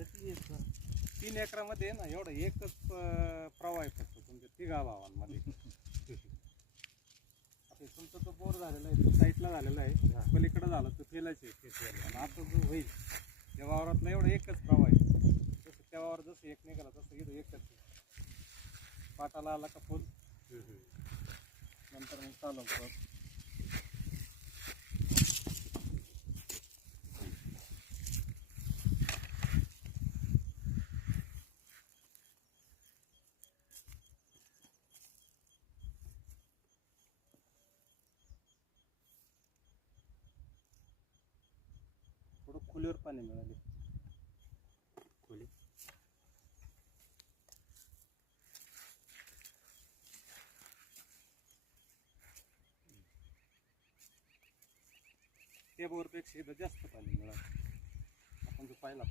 3 एकरामध्ये ना एवढं एकच प्रवाह आहे फक्त तुमच्या तिघा भावांमध्ये. आता तुमचं तो बोर झालेला आहे, तो साईडला झालेला आहे, पलीकडे झालं तर फेलायचे आणि आता जो होईल त्या वावरातला एवढं एकच प्रवाह आहे. जसं त्या वावर जसं एक निघाला तसं इथं एकच आहे. पाटाला आला का फुल नंतर मग चालू परत. थोडं खोलीवर पाणी मिळाले. खोली त्या बोरपेक्षा इथं जास्त पाणी मिळालं. आपण जो पाहिला